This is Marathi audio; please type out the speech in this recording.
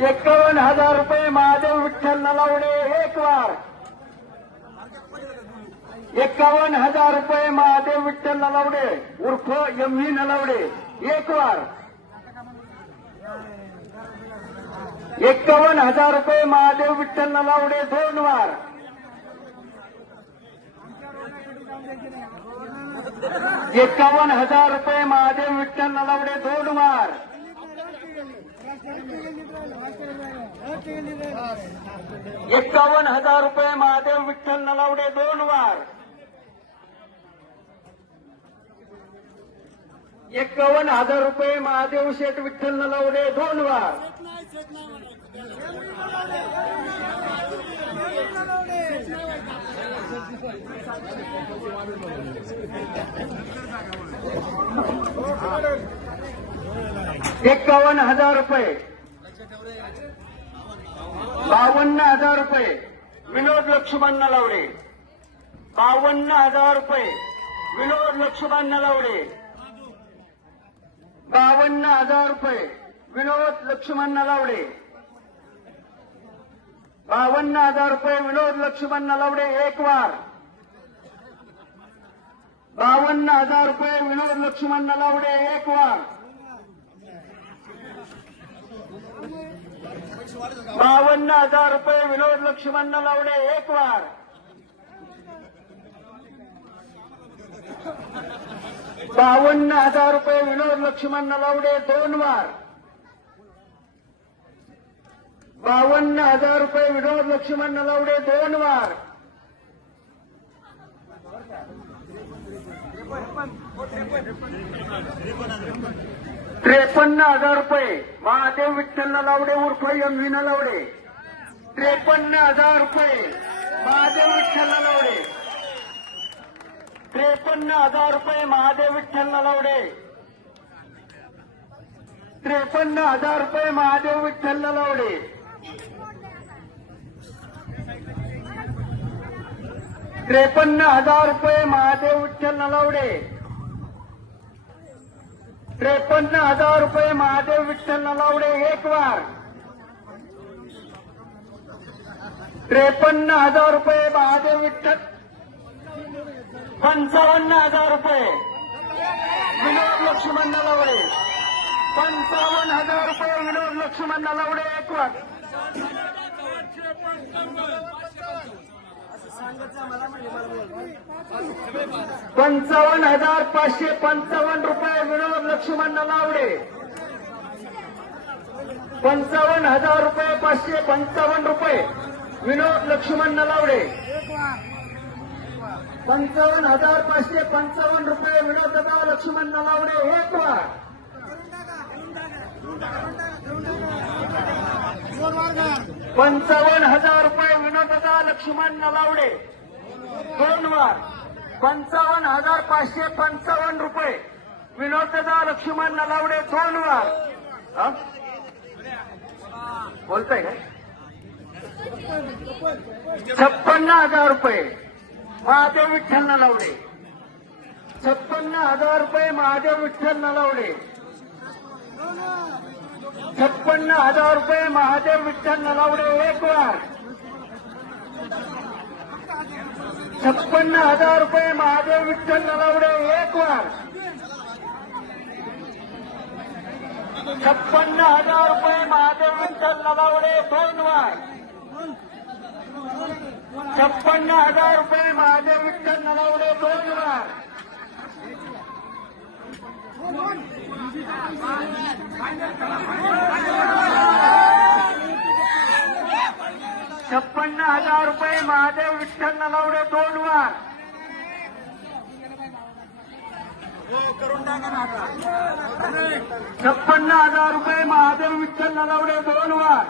51,000 रुपये महादेव विठ्ठल नलावडे एक वार. 51,000 रुपये महादेव विठ्ठल नलावडे उर्फ एम.व्ही. नलावडे एक वार. 51,000 रुपये महादेव विठ्ठल नलावडे दोन वार. 51,000 रुपये महादेव विठ्ठल नलावडे दोन वार. 51,000 रुपये महादेव विठ्ठल नलावडे दोन वार. 51,000 रुपये महादेव शेठ विठ्ठल नलावडे दोन वार. 51,000 रुपये. 52,000 रुपये विनोद लक्ष्मण नलावडे. 52,000 रुपये विनोद लक्ष्मण नलावडे. 52,000 रुपये विनोद लक्ष्मण नलावडे. 52,000 रुपये विनोद लक्ष्मण नलावडे एक वार. 52,000 रुपये विनोद लक्ष्मण नलावडे एक वार. 52,000 रुपये विनोद लक्ष्मण नलावडे एक वार. 52,000 रुपये विनोद लक्ष्मण नलावडे दोन वार. 52,000 रुपये विनोद लक्ष्मण नलावडे दोन वार. 53,000 रुपये महादेव विठ्ठल नलावडे उर्फ एम.व्ही. नलावडे. 53,000 रुपये महादेव विठ्ठल नलावडे. 53,000 रुपये महादेव विठ्ठल नलावडे. 53,000 रुपये महादेव विठ्ठल नलावडे. 53,000 रुपये महादेव विठ्ठल नलावडे. 53,000 रुपये महादेव विठ्ठल नलावडे एक वार. 53,000 रुपये महादेव विठ्ठल. 55,000 रुपये विनोद लक्ष्मण नलावडे. 55,000 रुपये विनोद लक्ष्मण नलावडे एक वार. 55,555 रुपये विनोद लक्ष्मण नलावडे. 55,000 रुपये 555 रुपये विनोद लक्ष्मण नलावडे. 55,555 रुपये विनोद दादा लक्ष्मण नलावडे एक वार. 55,000 रुपये विनोद दादा लक्ष्मण नलावडे दोन वार. 55,555 रुपये विनोद दादा लक्ष्मण नलावडे दोन वार. बोलताय का? 56,000 रुपये महादेव विठ्ठल नलावडे. 56,000 रुपये महादेव विठ्ठल नलावडे. 56,000 रुपये महादेव विठ्ठल नलावडे एक वार. 56,000 रुपये महादेव विठ्ठल नलावडे एक वार. 56,000 रुपये महादेव विठ्ठल नलावडे दोन वार. 56,000 रुपये महादेव विठ्ठल नलावडे दोन वार. 56,000 रुपये महादेव विठ्ठल नलावडे दोन वार. 56,000 रुपये महादेव विठ्ठल नलावडे दोन वार.